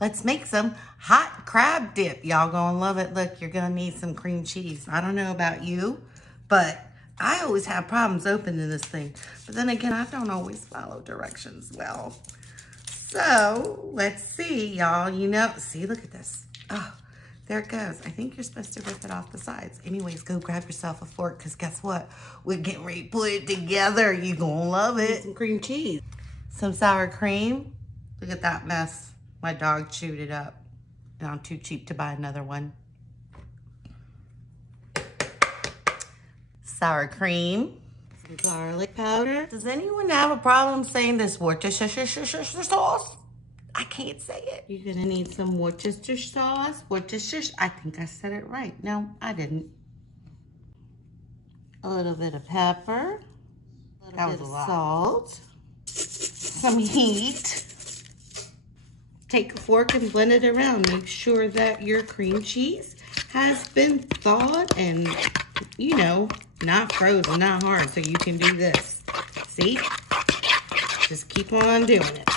Let's make some hot crab dip. Y'all gonna love it. Look, you're gonna need some cream cheese. I don't know about you, but I always have problems opening this thing. But then again, I don't always follow directions well. So let's see, y'all. You know, see, look at this. Oh, there it goes. I think you're supposed to rip it off the sides. Anyways, go grab yourself a fork, because guess what? We're getting ready to put it together. You're gonna love it. Some cream cheese. Some sour cream. Look at that mess. My dog chewed it up, and I'm too cheap to buy another one. Sour cream. Some garlic powder. Does anyone have a problem saying this Worcestershire sauce? I can't say it. You're gonna need some Worcestershire sauce. Worcestershire, I think I said it right. No, I didn't. A little bit of pepper. A little bit of salt. Some heat. Take a fork and blend it around. Make sure that your cream cheese has been thawed and, you know, not frozen, not hard, so you can do this. See? Just keep on doing it.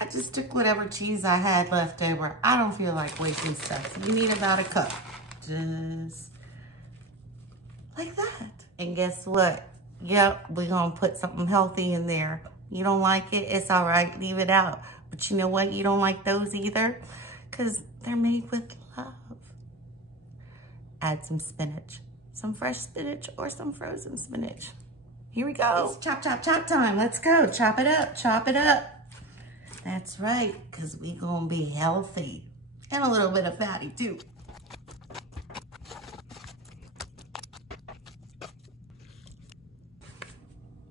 I just took whatever cheese I had left over. I don't feel like wasting stuff. You need about a cup. Just like that. And guess what? Yep, we're gonna put something healthy in there. You don't like it, it's all right, leave it out. But you know what? You don't like those either, because they're made with love. Add some spinach, some fresh spinach or some frozen spinach. Here we go. It's chop, chop, chop time. Let's go. Chop it up, chop it up. That's right, because we gonna be healthy and a little bit of fatty too.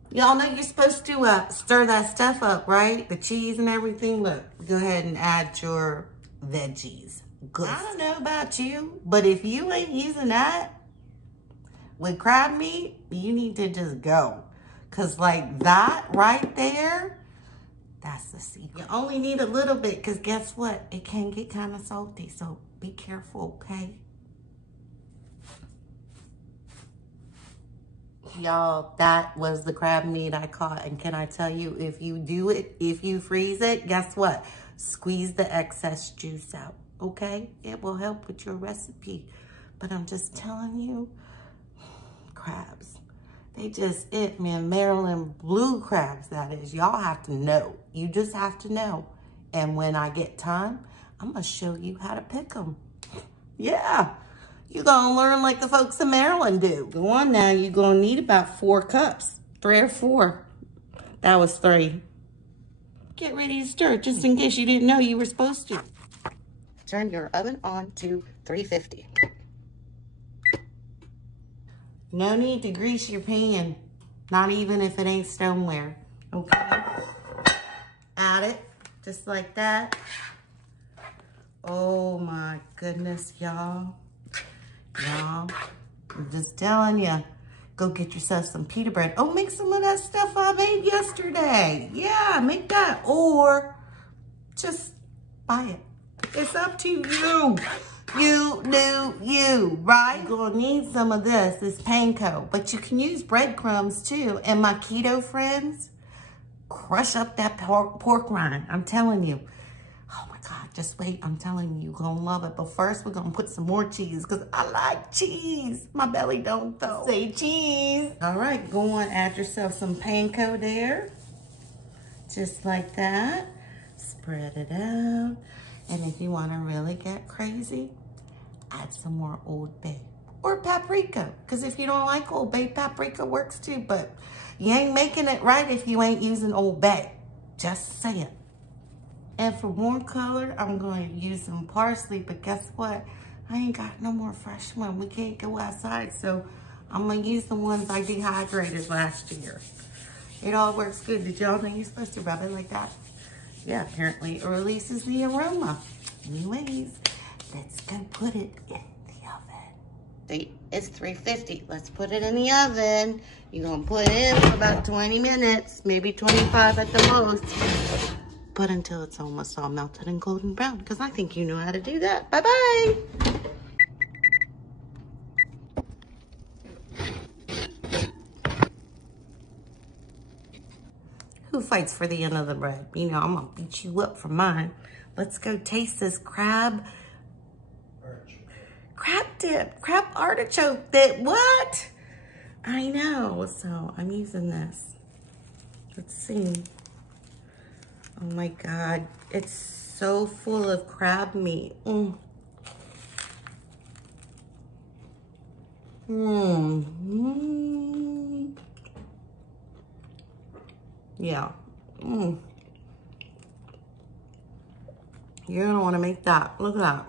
Y'all know you're supposed to stir that stuff up, right? The cheese and everything. Look, go ahead and add your veggies. Good. I don't know about you, but if you ain't using that with crab meat, you need to just go. Because like that right there, that's the secret. You only need a little bit, because guess what? It can get kind of salty, so be careful, okay? Y'all, that was the crab meat I caught. And can I tell you, if you do it, if you freeze it, guess what? Squeeze the excess juice out, okay? It will help with your recipe. But I'm just telling you, crabs, they just it, man. Maryland blue crabs, that is. Y'all have to know. You just have to know. And when I get time, I'm going to show you how to pick them. Yeah. You're going to learn like the folks in Maryland do. Go on now. You're going to need about 4 cups. 3 or 4. That was 3. Get ready to stir, just in case you didn't know you were supposed to. Turn your oven on to 350. No need to grease your pan. Not even if it ain't stoneware. Okay? Add it, just like that. Oh my goodness, y'all. Y'all, I'm just telling you, go get yourself some pita bread. Oh, make some of that stuff I made yesterday. Yeah, make that. Or just buy it. It's up to you. You do you, right? You're gonna need some of this panko, but you can use breadcrumbs too. And my keto friends, crush up that pork rind. I'm telling you. Oh my God, just wait. I'm telling you, you're gonna love it. But first, we're gonna put some more cheese, because I like cheese. My belly don't though. Say cheese. All right, go on, add yourself some panko there. Just like that. Spread it out. And if you wanna really get crazy, add some more Old Bay or paprika. Because if you don't like Old Bay, paprika works too. But you ain't making it right if you ain't using Old Bay. Just saying. And for more color, I'm going to use some parsley, but guess what? I ain't got no more fresh one. We can't go outside, so I'm going to use the ones I dehydrated last year. It all works good. Did y'all know you're supposed to rub it like that? Yeah, apparently it releases the aroma. Anyways, let's go put it in the oven. See, it's 350. Let's put it in the oven. You're going to put it in for about 20 minutes, maybe 25 at the most. But until it's almost all melted and golden brown, because I think you know how to do that. Bye-bye. Who fights for the end of the bread. You know, I'm gonna beat you up for mine. Let's go taste this crab dip, crab artichoke dip. What? I know. So I'm using this. Let's see. Oh my God, it's so full of crab meat. Yeah. You're gonna want to make that. Look at that.